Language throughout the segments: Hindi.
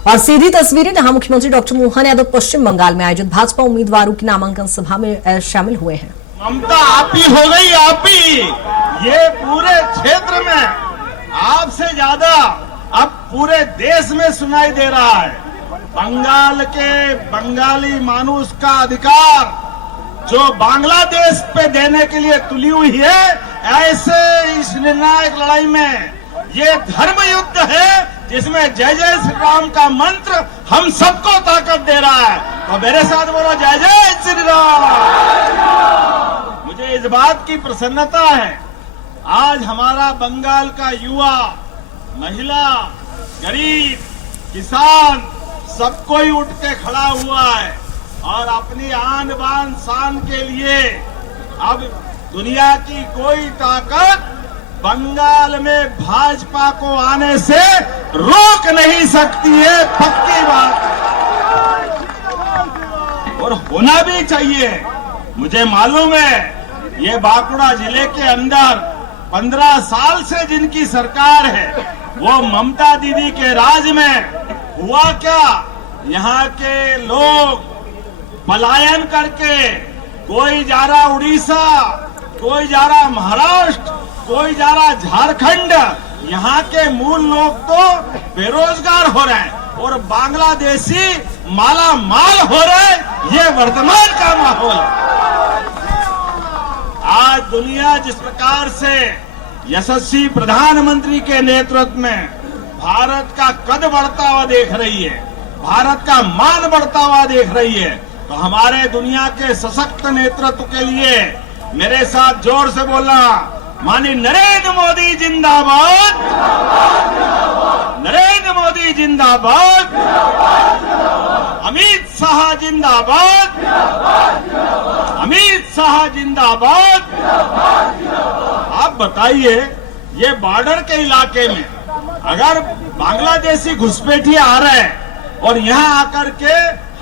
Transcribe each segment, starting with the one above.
और सीधी तस्वीरें जहां मुख्यमंत्री डॉक्टर मोहन यादव पश्चिम बंगाल में आयोजित भाजपा उम्मीदवारों की नामांकन सभा में शामिल हुए हैं। ममता आप ही हो गई, आप ही। ये पूरे क्षेत्र में आपसे ज्यादा अब पूरे देश में सुनाई दे रहा है। बंगाल के बंगाली मानुष का अधिकार जो बांग्लादेश पे देने के लिए तुली हुई है, ऐसे इस निर्णायक लड़ाई में ये धर्म युद्ध है जिसमें जय जय श्री राम का मंत्र हम सबको ताकत दे रहा है। तो मेरे साथ बोलो जय जय श्री राम। मुझे इस बात की प्रसन्नता है, आज हमारा बंगाल का युवा, महिला, गरीब, किसान सब कोई उठ के खड़ा हुआ है और अपनी आन बान शान के लिए अब दुनिया की कोई ताकत बंगाल में भाजपा को आने से रोक नहीं सकती है, पक्की बात है। और होना भी चाहिए। मुझे मालूम है ये बांकुड़ा जिले के अंदर 15 साल से जिनकी सरकार है, वो ममता दीदी के राज में हुआ क्या, यहाँ के लोग पलायन करके कोई जा रहा उड़ीसा, कोई जा रहा महाराष्ट्र, कोई जा रहा झारखंड। यहाँ के मूल लोग तो बेरोजगार हो रहे हैं और बांग्लादेशी माला माल हो रहे हैं। ये वर्तमान का माहौल है। आज दुनिया जिस प्रकार से यशस्वी प्रधानमंत्री के नेतृत्व में भारत का कद बढ़ता हुआ देख रही है, भारत का मान बढ़ता हुआ देख रही है, तो हमारे दुनिया के सशक्त नेतृत्व के लिए मेरे साथ जोर से बोलना, माननीय नरेंद्र मोदी जिंदाबाद, नरेंद्र मोदी जिंदाबाद, अमित शाह जिंदाबाद, अमित शाह जिंदाबाद। आप बताइए, ये बॉर्डर के इलाके में अगर बांग्लादेशी घुसपैठिए आ रहे हैं और यहाँ आकर के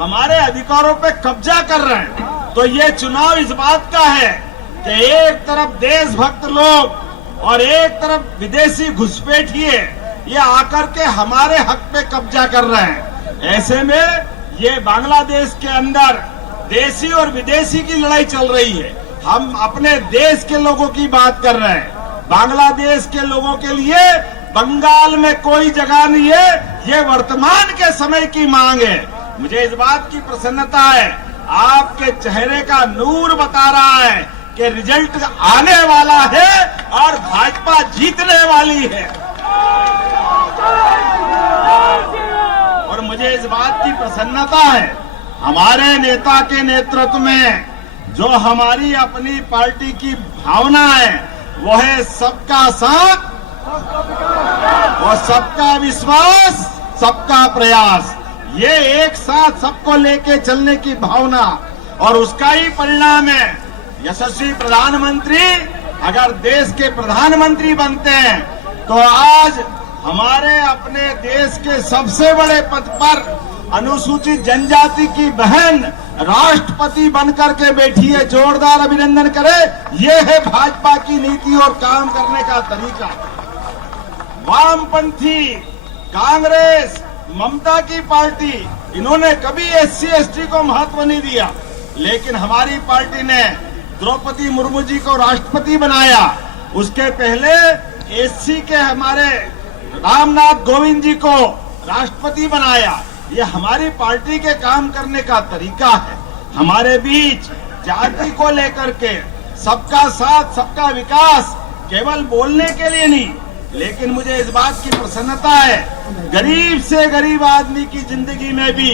हमारे अधिकारों पे कब्जा कर रहे हैं, तो ये चुनाव इस बात का है कि एक तरफ देशभक्त लोग और एक तरफ विदेशी घुसपैठिए ये आकर के हमारे हक पे कब्जा कर रहे हैं। ऐसे में ये बांग्लादेश के अंदर देशी और विदेशी की लड़ाई चल रही है। हम अपने देश के लोगों की बात कर रहे हैं। बांग्लादेश के लोगों के लिए बंगाल में कोई जगह नहीं है, ये वर्तमान के समय की मांग है। मुझे इस बात की प्रसन्नता है, आपके चेहरे का नूर बता रहा है कि रिजल्ट आने वाला है और भाजपा जीतने वाली है। और मुझे इस बात की प्रसन्नता है, हमारे नेता के नेतृत्व में जो हमारी अपनी पार्टी की भावना है वो है सबका साथ और सबका विश्वास, सबका प्रयास। ये एक साथ सबको लेके चलने की भावना और उसका ही परिणाम है। यशस्वी प्रधानमंत्री अगर देश के प्रधानमंत्री बनते हैं तो आज हमारे अपने देश के सबसे बड़े पद पर अनुसूचित जनजाति की बहन राष्ट्रपति बनकर के बैठी है। जोरदार अभिनंदन करें। ये है भाजपा की नीति और काम करने का तरीका। वामपंथी, कांग्रेस, ममता की पार्टी, इन्होंने कभी SC ST को महत्व नहीं दिया, लेकिन हमारी पार्टी ने द्रौपदी मुर्मू जी को राष्ट्रपति बनाया। उसके पहले SC के हमारे रामनाथ कोविंद जी को राष्ट्रपति बनाया। ये हमारी पार्टी के काम करने का तरीका है। हमारे बीच जाति को लेकर के सबका साथ, सबका विकास केवल बोलने के लिए नहीं, लेकिन मुझे इस बात की प्रसन्नता है, गरीब से गरीब आदमी की जिंदगी में भी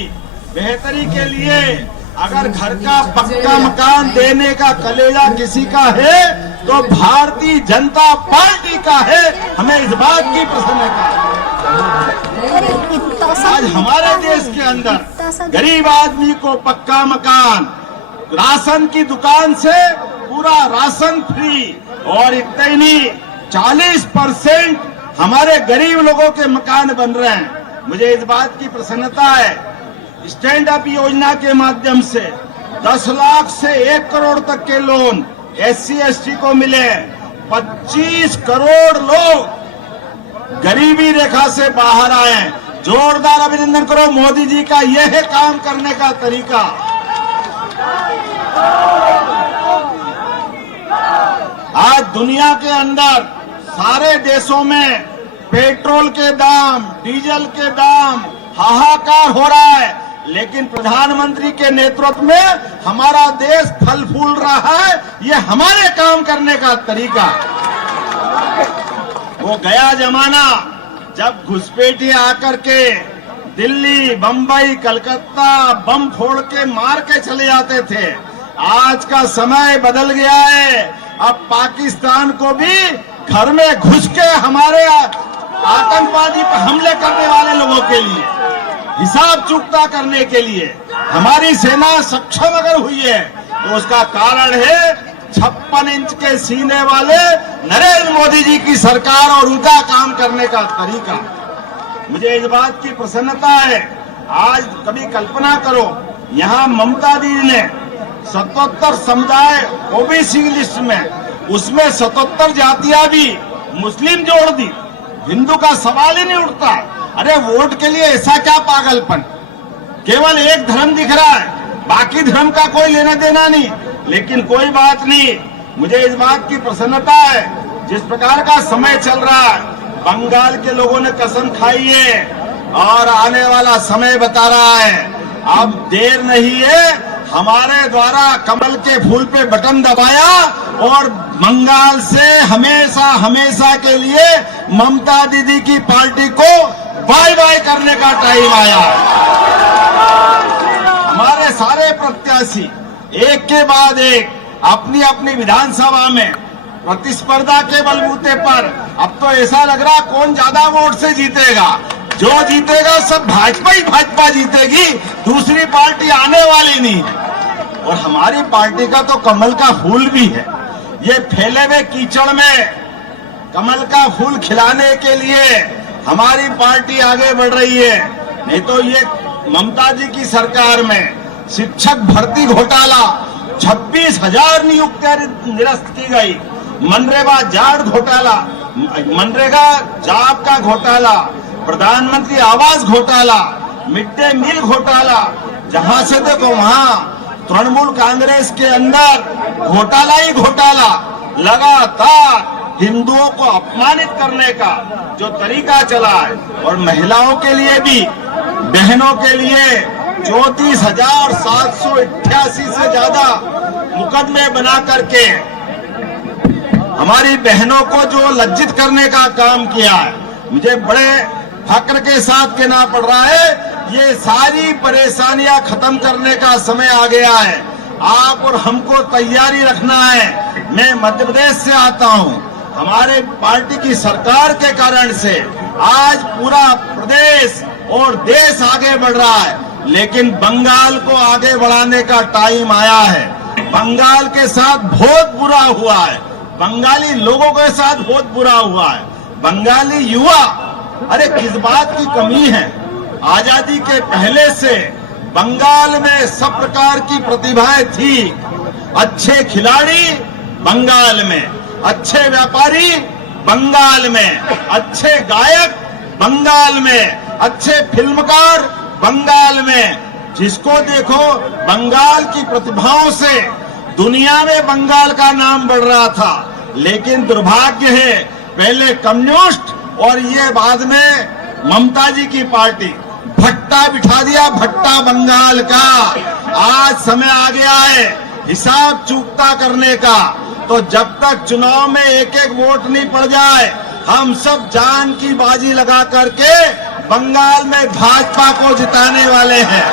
बेहतरी के लिए अगर घर का पक्का मकान देने का कलेजा किसी का है तो भारतीय जनता पार्टी का है। हमें इस बात की प्रसन्नता है। आज हमारे देश के अंदर गरीब आदमी को पक्का मकान, राशन की दुकान से पूरा राशन फ्री, और इतना ही नहीं 40% हमारे गरीब लोगों के मकान बन रहे हैं। मुझे इस बात की प्रसन्नता है, स्टैंड अप योजना के माध्यम से 10 लाख से 1 करोड़ तक के लोन SC ST को मिले। 25 करोड़ लोग गरीबी रेखा से बाहर आए। जोरदार अभिनंदन करो मोदी जी का। यह है काम करने का तरीका। आज दुनिया के अंदर सारे देशों में पेट्रोल के दाम, डीजल के दाम हाहाकार हो रहा है, लेकिन प्रधानमंत्री के नेतृत्व में हमारा देश फल फूल रहा है। ये हमारे काम करने का तरीका। वो गया जमाना जब घुसपैठिए आकर के दिल्ली, बंबई, कलकत्ता बम फोड़ के मार के चले जाते थे। आज का समय बदल गया है। अब पाकिस्तान को भी घर में घुस के हमारे आतंकवादी पर हमले करने वाले लोगों के लिए हिसाब चुकता करने के लिए हमारी सेना सक्षम अगर हुई है तो उसका कारण है 56 इंच के सीने वाले नरेंद्र मोदी जी की सरकार और उनका काम करने का तरीका। मुझे इस बात की प्रसन्नता है। आज कभी कल्पना करो, यहाँ ममता दीदी ने 77 समुदाय ओबीसी लिस्ट में, उसमें 77 जातियां भी मुस्लिम जोड़ दी। हिंदू का सवाल ही नहीं उठता। अरे वोट के लिए ऐसा क्या पागलपन? केवल एक धर्म दिख रहा है, बाकी धर्म का कोई लेना देना नहीं। लेकिन कोई बात नहीं, मुझे इस बात की प्रसन्नता है जिस प्रकार का समय चल रहा है। बंगाल के लोगों ने कसम खाई है और आने वाला समय बता रहा है। अब देर नहीं है, हमारे द्वारा कमल के फूल पे बटन दबाया और बंगाल से हमेशा हमेशा के लिए ममता दीदी की पार्टी को बाय बाय करने का टाइम आया। हमारे सारे प्रत्याशी एक के बाद एक अपनी अपनी विधानसभा में प्रतिस्पर्धा के बलबूते पर, अब तो ऐसा लग रहा कौन ज्यादा वोट से जीतेगा। जो जीतेगा सब भाजपा ही भाजपा जीतेगी, दूसरी पार्टी आने वाली नहीं। और हमारी पार्टी का तो कमल का फूल भी है। ये फैले हुए कीचड़ में कमल का फूल खिलाने के लिए हमारी पार्टी आगे बढ़ रही है। नहीं तो ये ममता जी की सरकार में शिक्षक भर्ती घोटाला, 26,000 नियुक्तियां निरस्त की गई। मनरेगा जाट घोटाला, मनरेगा जॉब का घोटाला, प्रधानमंत्री आवास घोटाला, मिड डे मील घोटाला, जहां से देखो वहां तृणमूल कांग्रेस के अंदर घोटाला ही घोटाला। लगातार हिंदुओं को अपमानित करने का जो तरीका चला है, और महिलाओं के लिए भी, बहनों के लिए 34,788 से ज्यादा मुकदमे बना करके हमारी बहनों को जो लज्जित करने का काम किया है। मुझे बड़े फक्र के साथ कहना पड़ रहा है, ये सारी परेशानियां खत्म करने का समय आ गया है। आप और हमको तैयारी रखना है। मैं मध्य प्रदेश से आता हूं। हमारे पार्टी की सरकार के कारण से आज पूरा प्रदेश और देश आगे बढ़ रहा है, लेकिन बंगाल को आगे बढ़ाने का टाइम आया है। बंगाल के साथ बहुत बुरा हुआ है, बंगाली लोगों के साथ बहुत बुरा हुआ है। बंगाली युवा, अरे किस बात की कमी है? आजादी के पहले से बंगाल में सब प्रकार की प्रतिभाएं थी। अच्छे खिलाड़ी बंगाल में, अच्छे व्यापारी बंगाल में, अच्छे गायक बंगाल में, अच्छे फिल्मकार बंगाल में। जिसको देखो बंगाल की प्रतिभाओं से दुनिया में बंगाल का नाम बढ़ रहा था। लेकिन दुर्भाग्य है, पहले कम्युनिस्ट और ये बाद में ममता जी की पार्टी भट्टा बिठा दिया, भट्टा बंगाल का। आज समय आ गया है हिसाब चुकता करने का। तो जब तक चुनाव में एक एक वोट नहीं पड़ जाए, हम सब जान की बाजी लगा करके बंगाल में भाजपा को जिताने वाले हैं।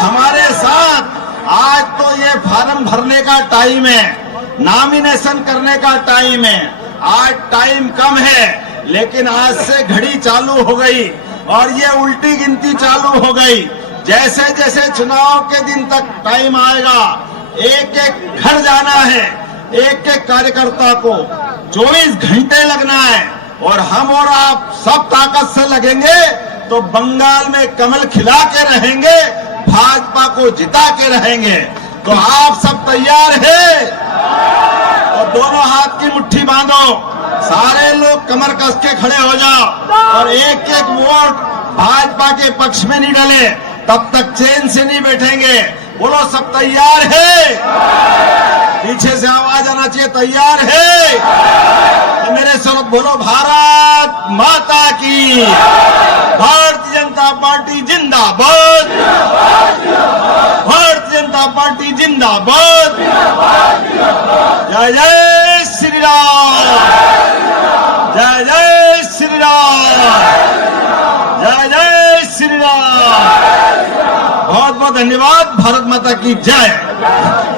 हमारे साथ आज तो ये फॉर्म भरने का टाइम है, नॉमिनेशन करने का टाइम है। आज टाइम कम है, लेकिन आज से घड़ी चालू हो गई और ये उल्टी गिनती चालू हो गई। जैसे जैसे चुनाव के दिन तक टाइम आएगा, एक एक घर जाना है, एक एक कार्यकर्ता को 24 घंटे लगना है, और हम और आप सब ताकत से लगेंगे तो बंगाल में कमल खिला के रहेंगे, भाजपा को जिता के रहेंगे। तो आप सब तैयार हैं? तो दोनों हाथ की मुट्ठी बांधो, सारे लोग कमर कस के खड़े हो जाओ और एक एक वोट भाजपा के पक्ष में नहीं डाले, तब तक चैन से नहीं बैठेंगे। बोलो सब तैयार है? पीछे से आवाज आना चाहिए, तैयार है? तो मेरे साथ बोलो भारत माता की, भारतीय जनता पार्टी जिंदाबाद, भारतीय जनता पार्टी जिंदाबाद, जय जय श्री राम, जय जय श्री राम, जय जय श्री राम। बहुत बहुत धन्यवाद। भारत माता की जय।